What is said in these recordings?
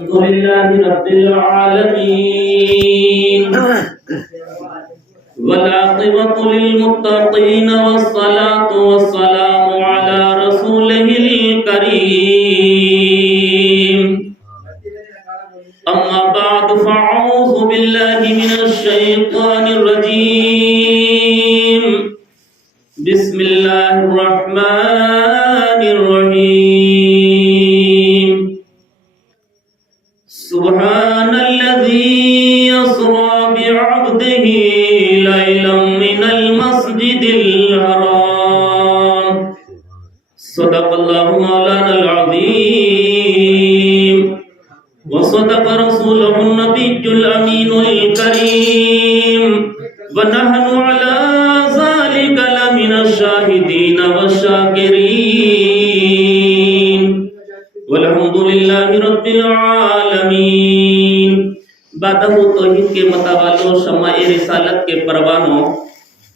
الحمد لله رب العالمين والعاقبة للمتقين والصلاة والسلام على رسوله الكريم أما بعد فأعوذ بالله من الشيطان الرجيم بسم الله الرحمن الرحيم سبحان الذي يسرى بعبده ليلا من المسجد الحرام صدق الله مولانا العظيم وصدق رسوله النبي الأمين الكريم ونحن على ذلك لمن الشاهدين والشاكرين والحمد لله رب العالمین۔ بادہ توحید کے متوالوں، شمع رسالت کے پروانوں،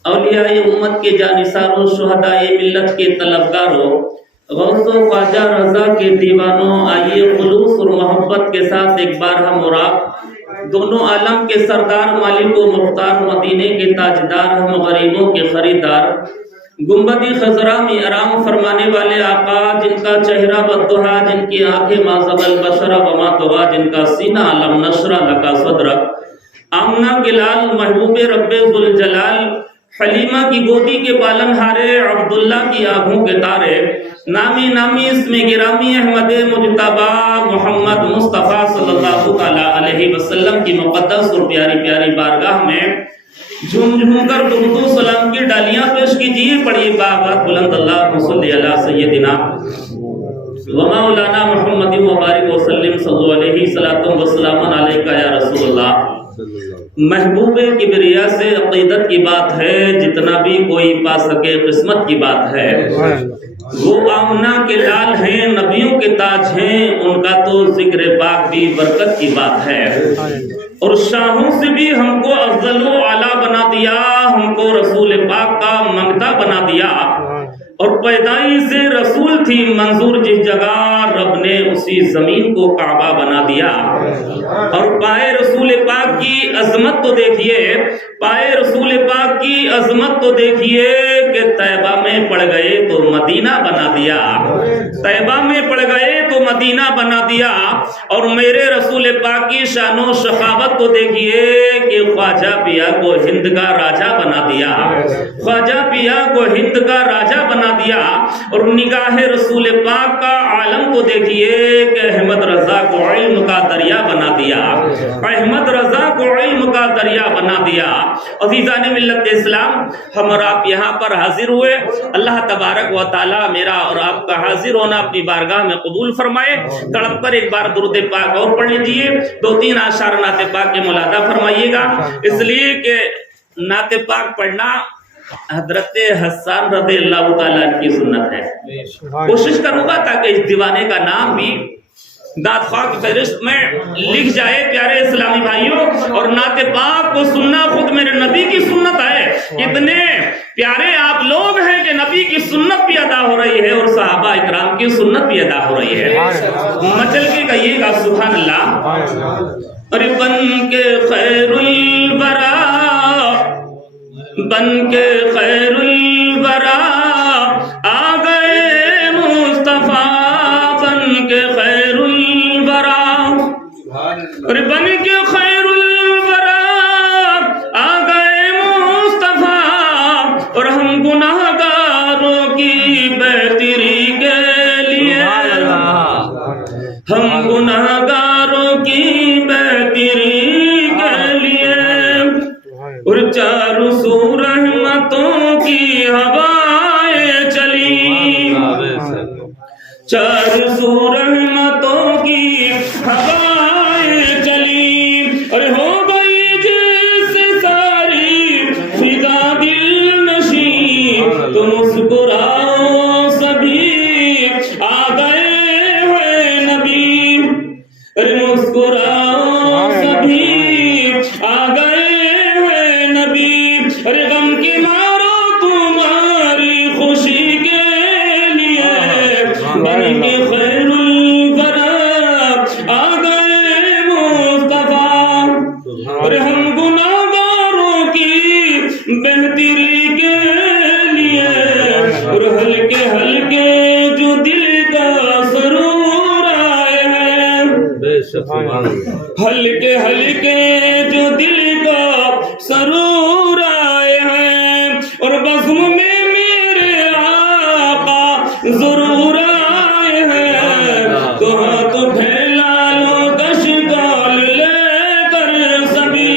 اولیاء امت کے جانثاروں، شہداء ملت کے طلبگاروں، غوث و خواجہ رضا کے دیوانوں، آئیے خلوص اور محبت کے ساتھ ایک بار ہم اور آپ دونوں عالم کے سردار، مالک و مختار، مدینے کے تاجدار، ہم غریبوں کے خریدار، گنبدی خضرا میں آرام فرمانے والے آقا، جن کا چہرہ بددہا، جن کی آنکھیں ما زغل بشر وما طغی، جن کا سینہ علم نشرہ لکا صدرک، آمنہ کے لال، محبوب رب ذوالجلال، حلیمہ کی گودی کے پالن ہارے، عبداللہ کی آنکھوں کے تارے، نامی نامی اسم گرامی احمد مجتبی محمد مصطفیٰ صلی اللہ علیہ وسلم کی مقدس اور پیاری پیاری بارگاہ میں جھوم جھوم کر درود و سلام کی ڈالیاں پیش کیجیے، پڑھیے بابات بلند اللہم صلی علی سیدنا و مولانا محمد مبارک وسلم صلی علیہ وسلم علیکہ یا رسول اللہ۔ محبوب کبریا سے عقیدت کی بات ہے، جتنا بھی کوئی پا سکے قسمت کی بات ہے۔ وہ آمنہ کے لال ہیں، نبیوں کے تاج ہیں، ان کا تو ذکر پاک بھی برکت کی بات ہے۔ اور شاہوں سے بھی ہم کو افضل و اعلیٰ بنا دیا، ہم کو رسول پاک کا منگتا بنا دیا، اور پیدائش سے رسول تھی منظور جس جگہ، رب نے اسی زمین کو کعبہ بنا دیا۔ اور پائے رسول پاک کی عظمت تو دیکھیے، پائے رسول پاک کی عظمت تو دیکھیے کہ طیبہ میں پڑ گئے تو مدینہ بنا دیا، طیبہ میں پڑ گئے تو مدینہ بنا دیا۔ اور میرے رسول پاک کی شان و شخاوت تو دیکھیے کہ خواجہ پیا کو ہند کا راجہ بنا دیا، خواجہ پیا کو ہند کا راجہ بنا دیا۔ اور نگاہ رسول پاک کا عالم کو دیکھیے کہ احمد رضا کو علم کا دریا بنا دیا، احمد رضا کو علم کا دریا بنا دیا۔ عزیزان ملت اسلام، ہم اور آپ یہاں پر حاضر ہوئے، اللہ تبارک و تعالی میرا اور آپ کا حاضر ہونا اپنی بارگاہ میں قبول فرمائے۔ تڑپ کر ایک بار درود پاک اور پڑھ لیجیے، 2-3 اشعار نعت پاک کے ملاحظہ فرمائیے گا، اس لیے کہ نعت پاک پڑھنا حضرت حسان رضی اللہ تعالیٰ کی سنت ہے۔ کوشش کروں گا تاکہ اس دیوانے کا نام بھی داد خواہ کی فہرست میں لکھ جائے۔ پیارے اسلامی بھائیوں، اور نعت پاک کو سننا خود میرے نبی کی سنت ہے۔ اتنے پیارے آپ لوگ ہیں کہ نبی کی سنت بھی ادا ہو رہی ہے اور صحابہ اکرام کی سنت بھی ادا ہو رہی ہے۔ مچل کے کہیے گا سبحان اللہ۔ ارے بن کے خیر الورا، بن کے خیر الورا آ گئے مصطفیٰ، بن کے خیر الورا، اور بن کے خیر الورا آ گئے مصطفیٰ، اور ہم گناہگاروں کی بہتری کے لیے، ہم گناہگاروں کی بہتری کے لیے، اور چاروں سو رحمتوں کی ہوائیں چلی، چاروں سو رحمتوں کی ہوائیں چلی، اور ہو گئی جس ساری فضا دل نشین، تو مسکراؤ سبھی آ گئے ہوئے نبی، اور ہلکے ہلکے جو دل کا سرور آئے ہیں اور بزم میں میرے آقا ضرور آئے ہیں، تو ہاتھ پھیلا لو کش کال لے کر سبھی،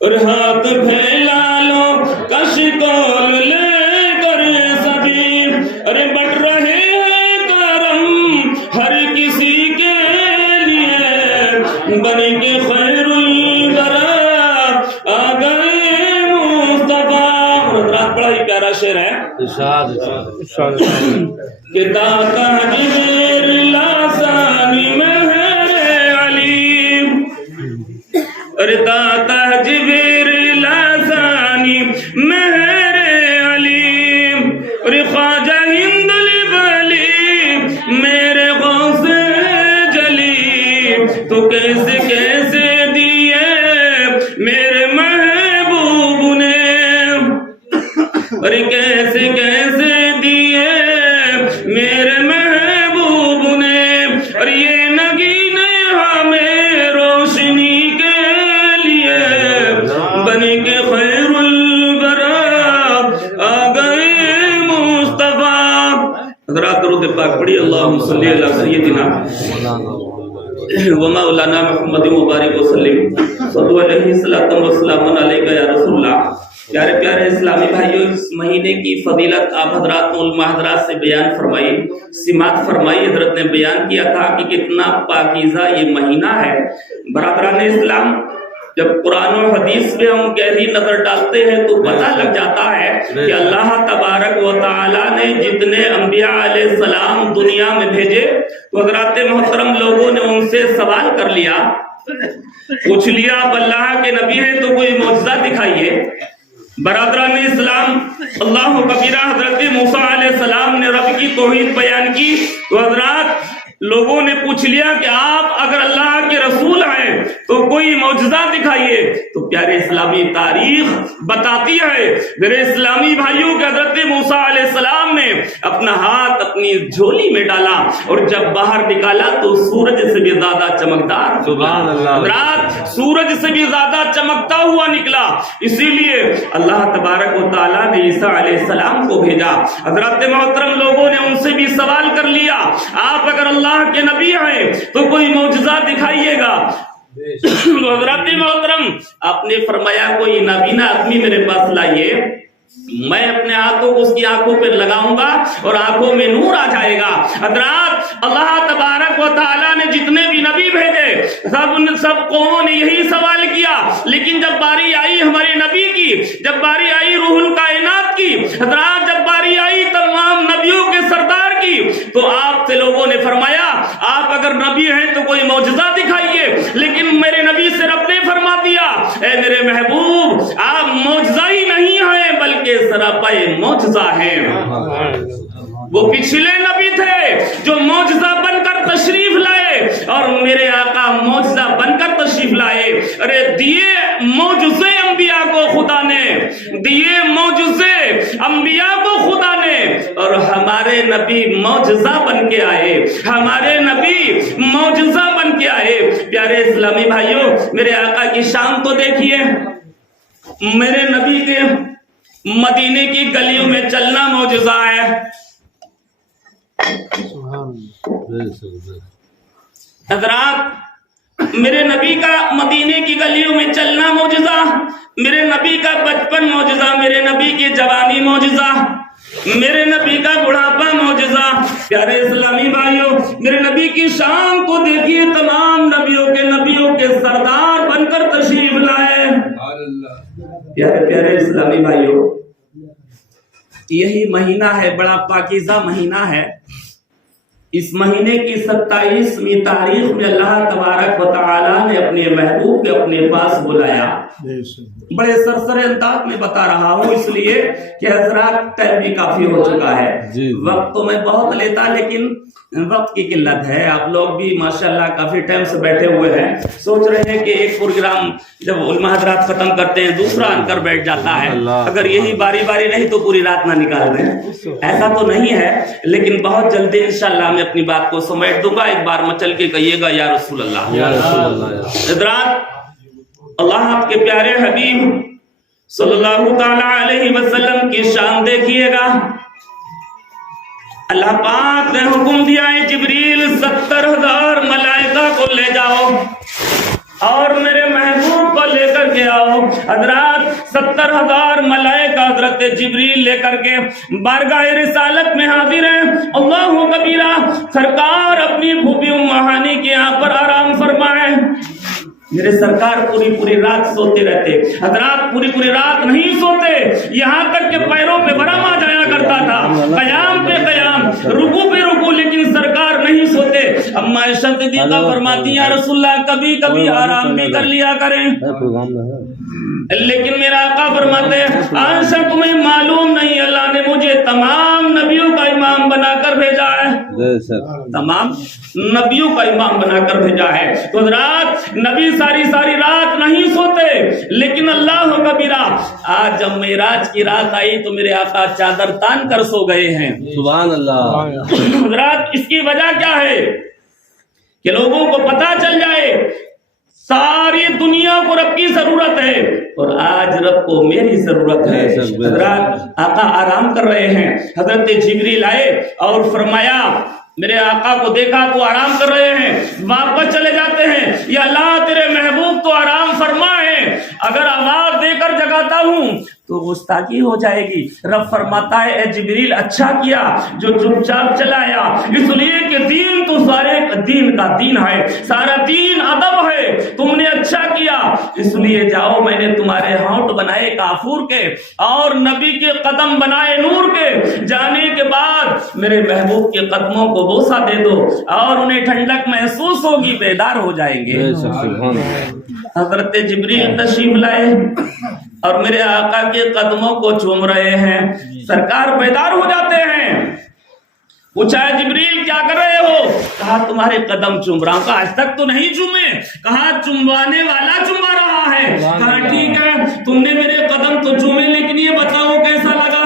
اور ہاتھ پھیلا لو کش کال لے کر سبھی، ارے بڑھ رہے ہیں کرم ہر کسی کے لیے، بن کے خیر البرا آ گئے مصطفیٰ۔ حضرات بڑا ہی پیارا شعر ہے کہ داتا جبریل لاسانی مہر علی، ارے داتا جبریل لاسانی مہر علی، ارے خواجہ ہند البلی میرے غوث جلی، تو کیسے کیسے دیے میرے محبوب نے، ارے کیسے کیسے دیے میرے محبوب نے، اور یہ نگین ہمیں روشنی کے لیے، بن کے خیر البرا آ گئے مصطفیٰ۔ حضرات درود پاک پڑھی، اللہم صلی علی سیدنا و مولانا محمد مبارک وسلم، صلو علیہ الصلوۃ والسلام علیکہ یا رسول اللہ۔ پیارے پیارے اسلامی بھائیوں، اس مہینے کی فضیلت آپ حضرات علماء حضرات سے بیان فرمائی، سماعت فرمائی۔ حضرت نے بیان کیا تھا کہ کتنا پاکیزہ یہ مہینہ ہے۔ برادران اسلام، جب قرآن و حدیث پہ ہم گہری نظر ڈالتے ہیں تو پتہ لگ جاتا ہے کہ اللہ تبارک و تعالیٰ نے جتنے انبیاء علیہ السلام دنیا میں بھیجے، تو حضرات محترم لوگوں نے ان سے سوال کر لیا، پوچھ لیا آپ اللہ کے نبی ہیں تو کوئی معجزہ دکھائیے۔ برادران اسلام، اللہ کبیرہ حضرت موسیٰ علیہ السلام نے رب کی توحید بیان کی، تو حضرات لوگوں نے پوچھ لیا کہ آپ اگر اللہ کے رسول ہیں تو کوئی معجزہ دکھائیے۔ تو پیارے اسلامی تاریخ بتاتی ہے میرے اسلامی بھائیوں کہ حضرت موسیٰ علیہ السلام نے اپنا ہاتھ اپنی جھولی میں ڈالا اور جب باہر نکالا تو سورج سے بھی زیادہ چمکدار، سبحان اللہ، حضرات سورج سے بھی زیادہ چمکتا ہوا نکلا۔ اسی لیے اللہ تبارک و تعالیٰ نے عیسیٰ علیہ السلام کو بھیجا۔ حضرت محترم لوگوں نے ان سے بھی سوال کر لیا، آپ اگر اللہ کے نبی ہیں تو کوئی معجزہ دکھائیے گا۔ تو حضرت محترم آپ نے فرمایا کوئی نابینا آدمی میرے پاس لائیے، میں اپنے ہاتھوں کو اس کی آنکھوں پہ لگاؤں گا اور آنکھوں میں نور آ جائے گا۔ حضرات اللہ تبارک و تعالیٰ نے جتنے بھی نبی بھیجے سب قوموں نے یہی سوال کیا، لیکن جب باری آئی ہمارے نبی کی، جب باری آئی روح الکائنات کی، حضرات جب باری آئی تمام نبیوں کے سردار کی، تو آپ سے لوگوں نے فرمایا آپ اگر نبی ہیں تو کوئی معجزہ دکھائیے، لیکن میرے نبی سے رب نے فرما دیا اے میرے محبوب آپ معجزہ ہی نہیں ہیں بلکہ سراپائے معجزہ ہیں۔ وہ پچھلے نبی تھے جو معجزہ بن کر تشریف لائے اور میرے آقا معجزہ بن کر تشریف لائے۔ ارے دیے معجزے انبیاء کو خدا نے، دیے معجزے انبیاء کو خدا نے، اور ہمارے نبی معجزہ بن کے آئے، ہمارے نبی معجزہ بن کے آئے۔ پیارے اسلامی بھائیوں، میرے آقا کی شان تو دیکھیے، میرے نبی کے مدینے کی گلیوں میں چلنا معجزہ ہے۔ حضرات میرے نبی کا مدینے کی گلیوں میں چلنا معجزہ، میرے نبی کا بچپن معجزہ، میرے نبی کی جوانی معجزہ، میرے نبی کا بڑھاپا معجزہ۔ پیارے اسلامی بھائیوں، میرے نبی کی شان کو دیکھیے، تمام نبیوں کے سردار بن کر تشریف لائے۔ پیارے پیارے اسلامی بھائیوں، یہی مہینہ ہے، بڑا پاکیزہ مہینہ ہے۔ اس مہینے کی 27ویں تاریخ میں اللہ تبارک و تعالیٰ نے اپنے محبوب کے اپنے پاس بلایا۔ بڑے سرسرے انداز میں بتا رہا ہوں اس لیے کہ حضرات ٹائم بھی کافی ہو چکا ہے، وقت تو میں بہت لیتا، لیکن وقت کی قلت ہے. آپ لوگ بھی ماشاءاللہ کافی ٹائم سے بیٹھے ہوئے ہیں, سوچ رہے ہیں کہ ایک پروگرام جب علماء حضرات ختم کرتے ہیں دوسرا آن کر بیٹھ جاتا ہے. اگر یہی باری باری رہی تو پوری رات نہ نکال دیں, ایسا تو نہیں ہے, لیکن بہت جلدی انشاءاللہ میں اپنی بات کو سمیٹ دوں گا. ایک بار مچل کے کہیے گا یا رسول اللہ. حضرات اللہ آپ کے پیارے حبیب صلی اللہ تعالی علیہ وسلم کی شان دیکھیے گا. اللہ پاک نے حکم دیا ہے جبریل 70,000 ملائکہ کو لے جاؤ اور میرے محبوب کو لے کر کے آؤ. حضرات 70,000 ملائکہ حضرت جبریل لے کر کے بارگاہ رسالت میں حاضر ہیں. اللہ کبیرہ, سرکار اپنی پھوپھی ام ہانی کے یہاں پر آرام فرمائے. میرے سرکار پوری رات سوتے رہتے. حضرات پوری رات نہیں سوتے, یہاں تک کہ پیروں پہ برہم آ جایا کرتا تھا, قیام پہ قیام, رکوع پہ رکوع, لیکن سرکار نہیں سوتے. اما عائشہ صدیقہ فرماتی ہیں یا رسول اللہ کبھی کبھی آرام بھی کر لیا کریں. لیکن میرا آقا فرماتے ہیں عائشہ تمہیں معلوم نہیں اللہ نے مجھے تمام نبیوں کا امام بنا کر بھیجا ہے, تمام نبیوں کا امام بنا کر بھیجا ہے. تو حضرات نبی ساری رات نہیں سوتے, لیکن اللہ کبیرہ آج جب معراج کی رات آئی تو میرے آقا چادر تان کر سو گئے ہیں. سبحان اللہ. حضرات اس کی وجہ کیا ہے کہ لوگوں کو پتہ چل جائے ساری دنیا کو رب کی ضرورت ہے اور آج رب کو میری ضرورت ہے. حضرات آقا آرام کر رہے ہیں, حضرت جبریل آئے اور فرمایا میرے آقا کو دیکھا تو آرام کر رہے ہیں, واپس چلے جاتے ہیں. یا اللہ تیرے محبوب تو آرام فرمائے, اگر آواز دے کر جگاتا ہوں تو گستاخی ہو جائے گی. رب فرماتا ہے اے جبریل اچھا کیا جو چپ چاپ چلایا, اس لیے کہ دین تو سارے دین کا دین ہے, سارا دین ادب ہے, تم نے اچھا کیا. اس لیے جاؤ میں نے تمہارے ہونٹ بنائے کافور کے اور نبی کے قدم بنائے نور کے, جانے کے بعد میرے محبوب کے قدموں کو بوسہ دے دو اور انہیں ٹھنڈک محسوس ہوگی, بیدار ہو جائیں گے. حضرت جبریل تشریف لائے اور میرے آقا کے قدموں کو چوم رہے ہیں. سرکار بیدار ہو جاتے ہیں. پوچھا جبریل کیا کر رہے ہو؟ کہا تمہارے قدم چوم رہا ہوں. کہا آج تک تو نہیں چومے. کہا چموانے والا چموا رہا ہے. کہا ٹھیک ہے تم نے میرے قدم تو چومے, لیکن یہ بتاؤ کیسا لگا؟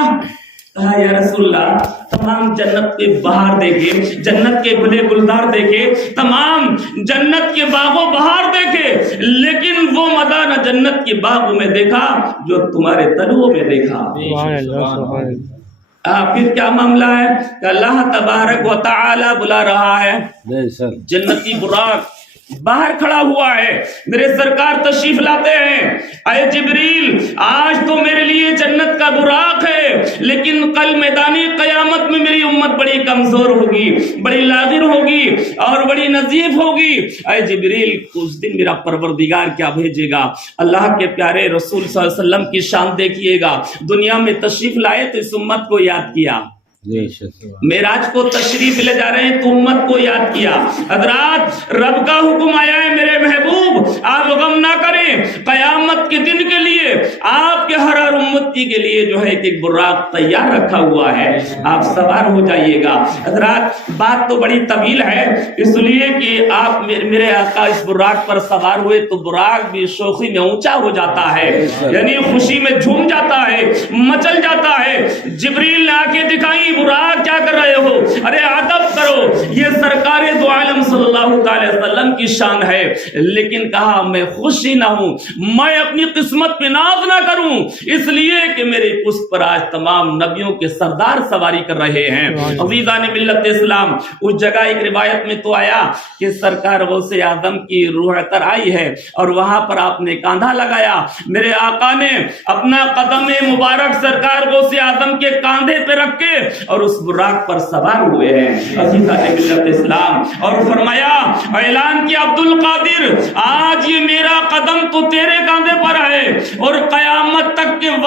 کہا یا رسول اللہ تمام جنت کے بہار دیکھے, جنت کے گلے گلدار دیکھے, تمام جنت کے باغ و بہار دیکھے, لیکن وہ مزہ نہ جنت کے باغ میں دیکھا جو تمہارے تلوؤں میں دیکھا. پھر کیا معاملہ ہے کہ اللہ تبارک و تعالی بلا رہا ہے. جنتی براق باہر کھڑا ہوا ہے, میرے سرکار تشریف لاتے ہیں. اے جبریل آج تو میرے لیے جنت کا براق ہے, لیکن کل میدانی قیامت میں میری امت بڑی کمزور ہوگی, بڑی لاغر ہوگی اور بڑی نزیف ہوگی. اے جبریل اس دن میرا پروردگار کیا بھیجے گا؟ اللہ کے پیارے رسول صلی اللہ علیہ وسلم کی شان دیکھیے گا. دنیا میں تشریف لائے تو اس امت کو یاد کیا, معراج کو تشریف لے جا رہے ہیں تو امت کو یاد کیا. حضرات رب کا حکم آیا ہے میرے محبوب آپ غم نہ کریں, قیامت کے دن کے لیے آپ کے ہر امتی کے لیے جو ہے ایک براق تیار رکھا ہوا ہے, آپ سوار ہو جائیے گا. حضرات بات تو بڑی طویل ہے, اس لیے کہ آپ میرے آقا اس براق پر سوار ہوئے تو براق بھی شوخی میں اونچا ہو جاتا ہے, یعنی خوشی میں جھوم جاتا ہے, مچل جاتا ہے. جبریل نے آ کے دکھائی براق کیا کر رہے ہو؟ ارے ادب کرو, یہ سرکار دو عالم صلی اللہ علیہ وسلم کی شان ہے. لیکن کہا میں خوشی نہ ہوں, میں اپنی قسمت پہ ناز نہ کروں, اس لیے کہ میرے پشت پر آج تمام نبیوں کے سردار سواری کر رہے ہیں. عزیزان ملت اسلام, اس جگہ ایک روایت میں تو آیا کہ سرکار غوث اعظم کی روح اتر آئی ہے اور وہاں پر آپ نے کاندھا لگایا. میرے آقا نے اپنا قدم مبارک سرکار غوث اعظم کے کاندھے پہ رکھ کے اور اس براق پر سوار ہوئے ہیں. عزیزان ملت اسلام, اور فرمایا اعلان کیا عبد القادر آج یہ میرا قدم تو تیرے کاندھے پر ہے اور قیامت تک کے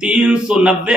390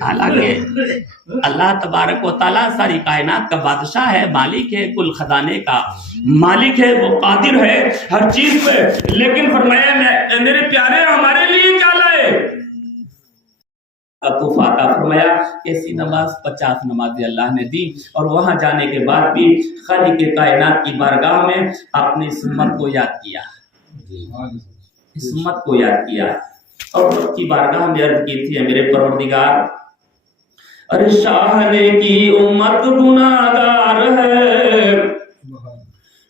حالانکہ اللہ تبارک و تعالیٰ ساری کائنات کا بادشاہ ہے، مالک ہے، کل خزانے کا مالک ہے، وہ قادر ہے ہر چیز پہ، لیکن فرمایا میرے پیارے ہمارے لیے کیا لائے؟ تحفہ عطا فرمایا۔ ایسی نماز 50 نمازیں اللہ نے دی، اور وہاں جانے کے بعد بھی خالق کائنات کی بارگاہ میں اپنی اس امت کو یاد کیا، اس امت کو یاد کیا، اور رب کی بارگاہ میں عرض کی تھی، میرے پروردگار، ارے شاہ نے کی امت گناہگار ہے،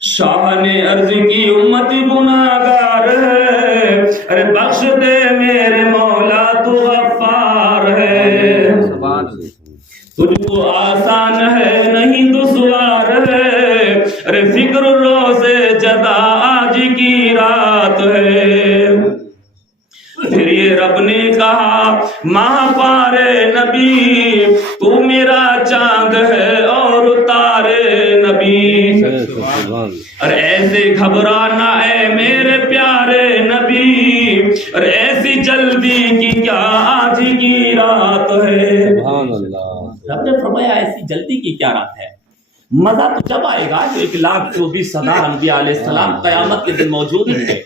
شاہ نے عرض کی امت گناہگار ہے، ارے بخش دے میرے مولا تو غفار ہے، تجھ کو آسان ہے نہیں دشوار ہے، ارے فکر روز جزا آج کی رات ہے۔ پھر یہ رب نے کہا ماں پارے نبی تو میرا چاند ہے اور تارے نبی، اور ایسے گھبرانا اے میرے پیارے نبی، اور ایسی جلدی کی کیا آج کی رات ہے۔ رب نے فرمایا ایسی جلدی کی کیا رات ہے؟ مزہ تو جب آئے گا جو 1,24,000 انبیاء علیہ السلام قیامت کے دن موجود ہیں،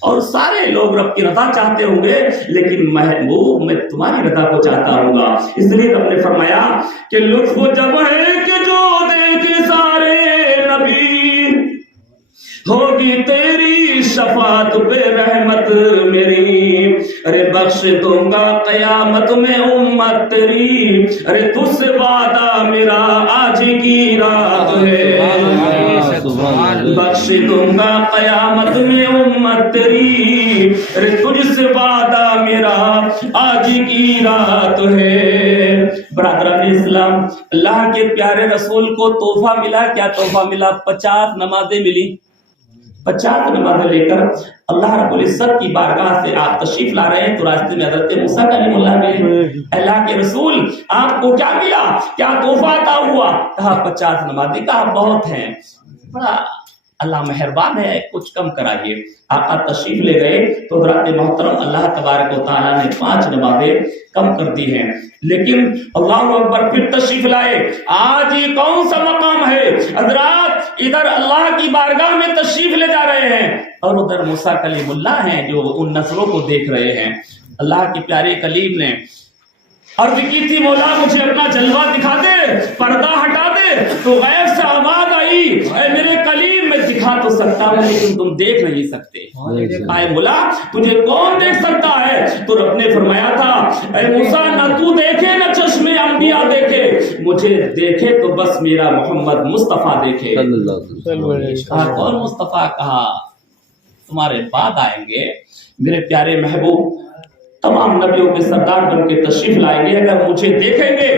اور سارے لوگ رب کی رضا چاہتے ہوں گے، لیکن محبوب میں تمہاری رضا کو چاہتا ہوں گا۔ اس لیے رب نے فرمایا کہ لطف جب ہے کہ جو دیکھے سارے نبی، ہوگی تیری شفاعت پہ رحمت میری، ارے بخش دوں گا قیامت میں امت تیری، ارے تجھ سے وعدہ میرا آج کی رات ہے، بخش دوں گا قیامت میں امت تیری، ارے تجھ سے وعدہ میرا آج کی رات ہے۔ برادران اسلام، اللہ کے پیارے رسول کو تحفہ ملا، کیا تحفہ ملا؟ 50 نمازیں ملی۔ 50 نمازیں لے کر اللہ رب العزت کی بارگاہ سے آپ تشریف لا رہے ہیں، تو راستے میں حضرت موسیٰ کلیم اللہ ملے۔ اللہ کے رسول آپ کو کیا ملا؟ کیا تحفہ عطا ہوا؟ کہا 50 نمازیں، کہا بہت ہیں، بڑا اللہ مہربان ہے، کچھ کم کرائیے۔ آقا تشریف لے گئے تو حضرت محترم اللہ تبارک و تعالیٰ نے 5 نمازیں کم کر دی ہیں، لیکن اللہ اکبر پھر تشریف لائے۔ آج یہ کون سا مقام ہے؟ حضرات ادھر اللہ کی بارگاہ میں تشریف لے جا رہے ہیں، اور ادھر موسیٰ کلیم اللہ ہیں جو ان نظروں کو دیکھ رہے ہیں۔ اللہ کے پیارے کلیم نے عرض کی تھی مولا مجھے اپنا جلوہ دکھا دے، پردہ ہٹا دے، تو غیب سے آواز آئی اے میرے کلیم میں دکھا تو سکتا ہوں لیکن تم دیکھ نہیں سکتے۔ اے مولا تجھے کون دیکھ سکتا ہے؟ تو رب نے فرمایا تھا اے موسیٰ نہ تو دیکھے نہ چشم انبیاء دیکھے، مجھے دیکھے تو بس میرا محمد مصطفیٰ دیکھے۔ کون مصطفیٰ؟ کہا تمہارے بعد آئیں گے میرے پیارے محبوب، تمام نبیوں کے سردار بن کے تشریف لائیں گے، اگر مجھے دیکھیں گے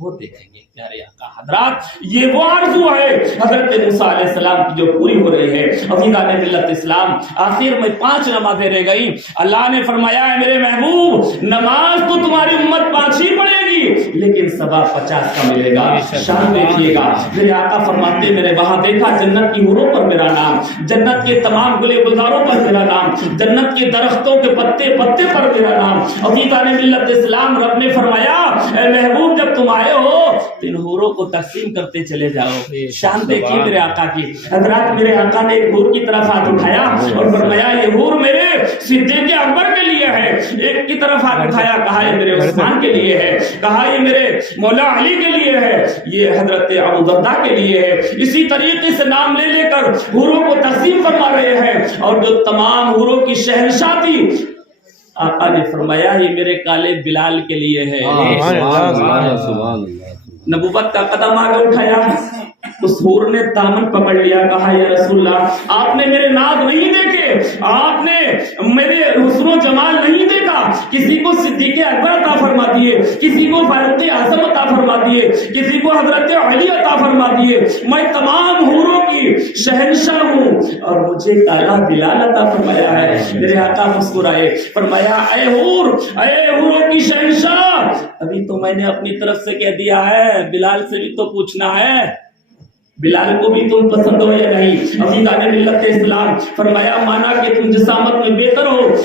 وہ دیکھیں گے۔ پیارے آقا حضرات یہ وہ آرزو ہے حضرت موسیٰ علیہ السلام کی جو پوری ہو رہی ہے۔ عزیزان ملت اسلام، آخر میں 5 نمازیں رہ گئی۔ اللہ نے فرمایا ہے میرے محبوب نماز تو تمہاری امت 5 ہی پڑھے گی، لیکن ثواب 50 کا ملے گا۔ شان دیکھیے گا، میرے آقا فرماتے میرے وہاں دیکھا جنت کی حوروں پر میرا نام، جنت کے تمام گلے گلزاروں پر میرا نام، جنت کے درختوں کے پتے پتے پر میرا نام۔ عزیزان ملت اسلام، رب نے فرمایا اے محبوب جب تم آئے ہو ان حوروں کو تقسیم کرتے چلے جاؤ۔ شان دیکھیے میرے آقا کی۔ حضرات میرے آقا نے ایک حور کی طرف ہاتھ اٹھایا اور فرمایا یہ حور میرے صدیق اکبر کے لیے ہے، ایک کی طرف ہاتھ اٹھایا کہا یہ میرے عثمان کے لیے ہے، کہا یہ میرے مولا علی کے لیے ہے، یہ حضرت ابو درداء کے لیے ہے۔ اسی طریقے سے نام لے لے کر حوروں کو تقسیم فرما رہے ہیں، اور جو تمام حوروں کی شہنشاہ تھی آقا نے فرمایا یہ میرے کالے بلال کے لیے ہے۔ نبوت کا قدم آگے اٹھایا، اس حور نے دامن پکڑ لیا، کہا یا رسول اللہ آپ نے میرے ناز نہیں دیکھے، آپ نے میرے حسن و جمال نہیں دیکھا، کسی کو صدیق اکبر عطا فرما دیے، کسی کو فاروق اعظم عطا فرما دیے، کسی کو حضرت علی عطا فرما دیے، میں تمام حوروں کی شہنشاہ ہوں اور مجھے کالا بلال عطا فرمایا ہے۔ میرے آقا مسکرائے، فرمایا اے حور، اے حوروں کی شہنشاہ، ابھی تو میں نے اپنی طرف سے کہہ دیا ہے، بلال سے بھی تو پوچھنا ہے، بلال کو بھی تم پسند ہو یا نہیں؟ عزیزان ملت اسلام، فرمایا مانا کہ تم جسامت میں بہتر ہو